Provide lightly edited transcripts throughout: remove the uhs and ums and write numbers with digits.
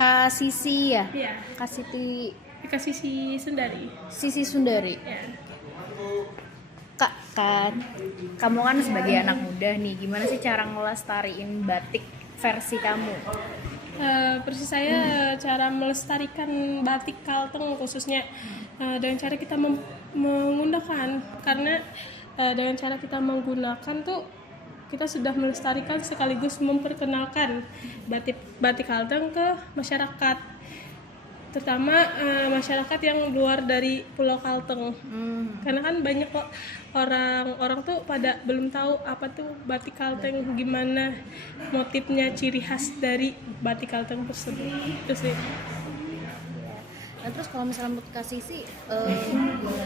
Kak Sisi ya? Iya, Kak Siti dikasih si Sundari. Sisi Sundari. Ya. Kak, kan kamu kan sebagai anak muda nih, gimana sih cara ngelestariin batik versi kamu? Persis saya cara melestarikan batik Kalteng khususnya dengan cara kita menggunakan, karena dengan cara kita menggunakan tuh kita sudah melestarikan sekaligus memperkenalkan batik Kalteng ke masyarakat, terutama masyarakat yang luar dari Pulau Kalteng. Karena kan banyak kok orang tuh pada belum tahu apa tuh batik Kalteng, gimana motifnya, ciri khas dari batik Kalteng tersebut. Itu sih. Nah terus kalau misalnya menurut Kak Sisi,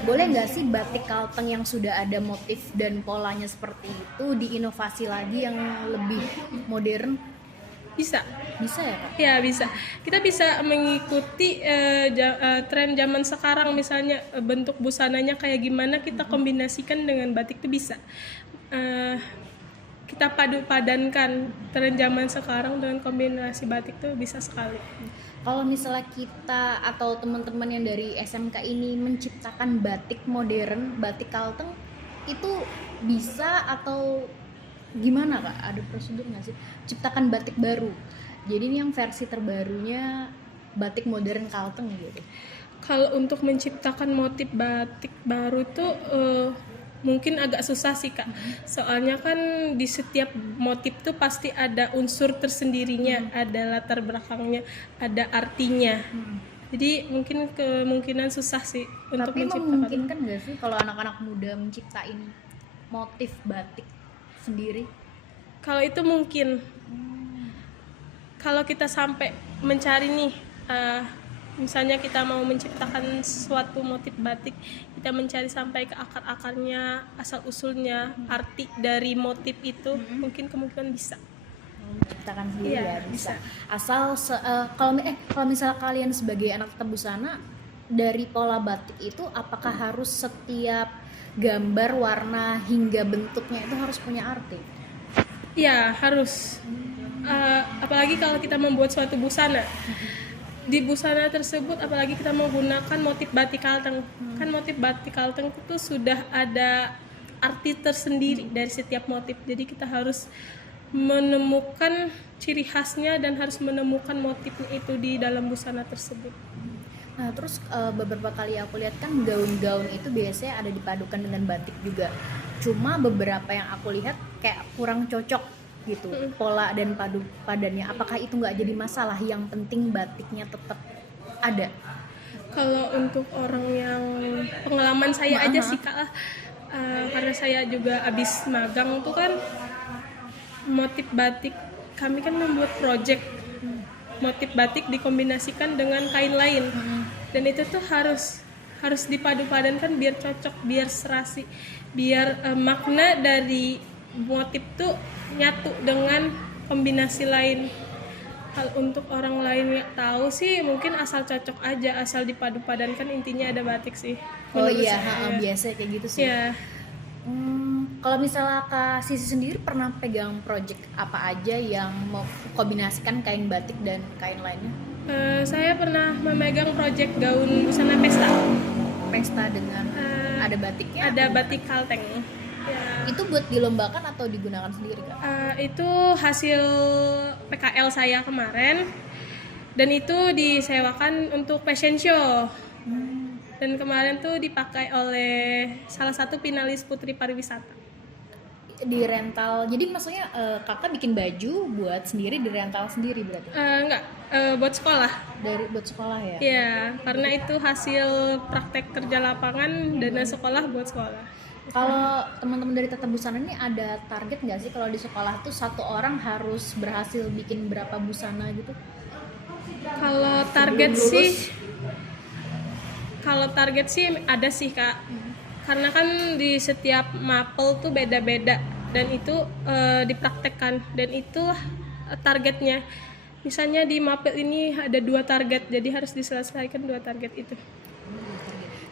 boleh nggak sih batik Kalteng yang sudah ada motif dan polanya seperti itu diinovasi lagi yang lebih modern? Bisa Ya Kak? ya, bisa. Kita bisa mengikuti tren zaman sekarang, misalnya bentuk busananya kayak gimana, kita kombinasikan dengan batik itu bisa. Kita padu-padankan tren zaman sekarang dengan kombinasi batik itu bisa sekali. Kalau misalnya kita atau teman-teman yang dari SMK ini menciptakan batik modern, batik Kalteng, itu bisa atau gimana Kak? Ada prosedur nggak sih? Ciptakan batik baru. Jadi ini yang versi terbarunya batik modern Kalteng gitu. Kalau untuk menciptakan motif batik baru itu mungkin agak susah sih Kak. Soalnya kan di setiap motif tuh pasti ada unsur tersendirinya, ada latar belakangnya, ada artinya. Jadi mungkin kemungkinan susah sih untuk Tapi menciptakan. memungkinkan nggak sih kalau anak-anak muda menciptain motif batik sendiri? Kalau itu mungkin. Kalau kita sampai mencari nih, misalnya kita mau menciptakan suatu motif batik, kita mencari sampai ke akar-akarnya, asal-usulnya, arti dari motif itu, mungkin kemungkinan bisa. Menciptakan sendiri Iya, ya bisa. bisa. Asal kalau misalnya kalian sebagai anak tata busana, dari pola batik itu apakah harus setiap gambar, warna hingga bentuknya itu harus punya arti? Ya, harus. Apalagi kalau kita membuat suatu busana. Di busana tersebut, apalagi kita menggunakan motif batik Kalteng. Kan motif batik Kalteng itu sudah ada arti tersendiri dari setiap motif. Jadi kita harus menemukan ciri khasnya dan harus menemukan motifnya itu di dalam busana tersebut. Nah terus beberapa kali aku lihat kan gaun-gaun itu biasanya ada dipadukan dengan batik juga. Cuma beberapa yang aku lihat kayak kurang cocok gitu pola dan padannya. Apakah itu nggak jadi masalah? Yang penting batiknya tetap ada. Kalau untuk orang yang pengalaman saya aja sih Kak lah, karena saya juga abis magang tuh kan motif batik, kami kan membuat project motif batik dikombinasikan dengan kain lain, dan itu tuh harus dipadu-padankan biar cocok, biar serasi, biar makna dari motif tuh nyatu dengan kombinasi lain. Hal untuk orang lain yang tahu sih mungkin asal cocok aja, asal dipadu-padankan, intinya ada batik sih. Oh Menurut iya, saya. biasa kayak gitu sih. Ya, Kalau misalnya Kak Sisi sendiri pernah pegang project apa aja yang mau kombinasikan kain batik dan kain lainnya? saya pernah memegang proyek gaun busana pesta. Pesta dengan ada batiknya? Ada batik Kalteng. Ya. Itu buat dilombakan atau digunakan sendiri Kak? Itu hasil PKL saya kemarin, dan itu disewakan untuk fashion show. Dan kemarin tuh dipakai oleh salah satu finalis Putri Pariwisata. Di rental, jadi maksudnya kakak bikin baju buat sendiri, di rental sendiri berarti? Enggak, buat sekolah. Buat sekolah ya? Iya, karena itu hasil praktek kerja lapangan, dana sekolah buat sekolah. Kalau teman-teman dari tata busana ini ada target nggak sih kalau di sekolah tuh satu orang harus berhasil bikin berapa busana gitu? Kalau target sih ada sih Kak, karena kan di setiap mapel tuh beda-beda, dan itu dipraktekkan, dan itulah targetnya. Misalnya di mapel ini ada 2 target, jadi harus diselesaikan 2 target itu.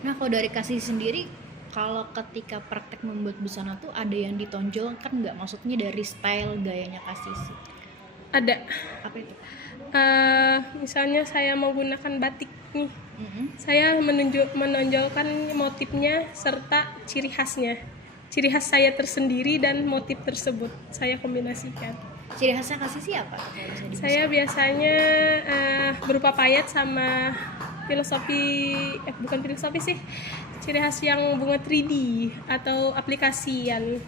Nah kalau dari Kasih sendiri, kalau ketika praktek membuat busana tuh ada yang ditonjolkan nggak? Maksudnya dari style gayanya Kasih sih? Ada. Apa itu? misalnya saya menggunakan batik nih, Mm-mm. saya menonjolkan motifnya serta ciri khasnya. Ciri khas saya tersendiri dan motif tersebut saya kombinasikan. Ciri khasnya Kak Sisi apa? Kalau bisa dibisik. Saya biasanya berupa payet sama bukan filosofi sih, ciri khas yang bunga 3D atau aplikasian,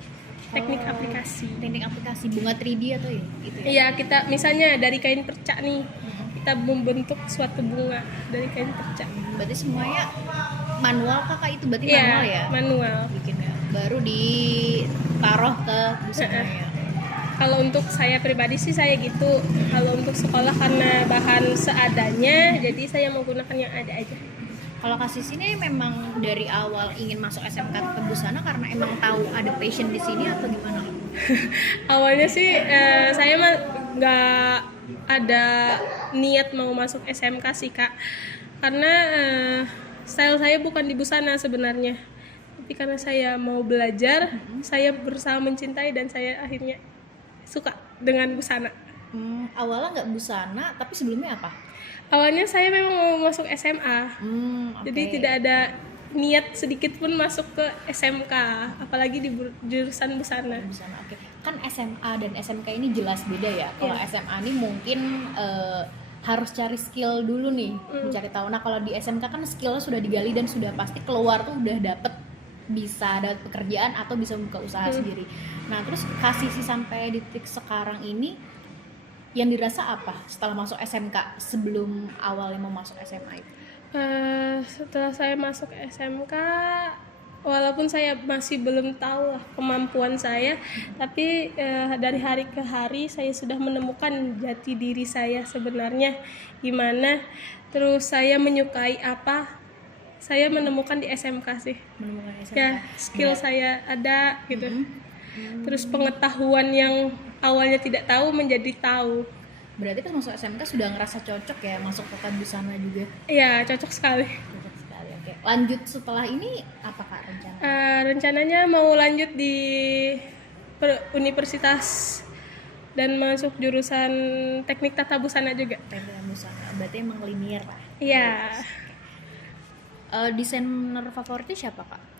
teknik aplikasi. Teknik aplikasi bunga 3D atau ya itu ya? Iya, kita misalnya dari kain perca nih, kita membentuk suatu bunga dari kain perca. Berarti semuanya manual Kakak itu berarti Iya, manual ya? manual. Bikinnya baru ditaruh ke busananya. Kalau untuk saya pribadi sih saya gitu. Kalau untuk sekolah karena bahan seadanya, jadi saya menggunakan yang ada aja. Kalau Kak Sisi ini memang dari awal ingin masuk SMK ke busana karena emang tahu ada passion di sini atau gimana? Awalnya sih saya mah nggak ada niat mau masuk SMK sih Kak, karena style saya bukan di busana sebenarnya, tapi karena saya mau belajar, saya berusaha mencintai dan saya akhirnya suka dengan busana. Awalnya nggak busana, tapi sebelumnya apa? Awalnya saya memang mau masuk SMA, Oke. jadi tidak ada niat sedikit pun masuk ke SMK, apalagi di jurusan busana. Busana, oke. Kan SMA dan SMK ini jelas beda ya. Kalau Iya. SMA ini mungkin harus cari skill dulu nih, mencari tahu. Nah kalau di SMK kan skillnya sudah digali dan sudah pasti keluar tuh udah dapet, bisa dapat pekerjaan atau bisa buka usaha sendiri. Nah terus kasih sih sampai di titik sekarang ini yang dirasa apa setelah masuk SMK sebelum awalnya mau masuk SMA itu? Setelah saya masuk SMK, walaupun saya masih belum tahu lah kemampuan saya, tapi dari hari ke hari saya sudah menemukan jati diri saya sebenarnya gimana. Terus saya menyukai apa, saya menemukan di SMK sih. Menemukan SMK. Ya, skill saya ada gitu. Terus pengetahuan yang awalnya tidak tahu menjadi tahu. Berarti pas masuk SMK sudah ngerasa cocok ya masuk ke busana juga? Ya, cocok sekali. Cocok sekali, oke. Lanjut setelah ini apa Kak rencana? Rencananya mau lanjut di universitas dan masuk jurusan teknik tata busana juga. Teknik busana, berarti emang linear lah. Iya. Desainer favoritnya siapa Kak?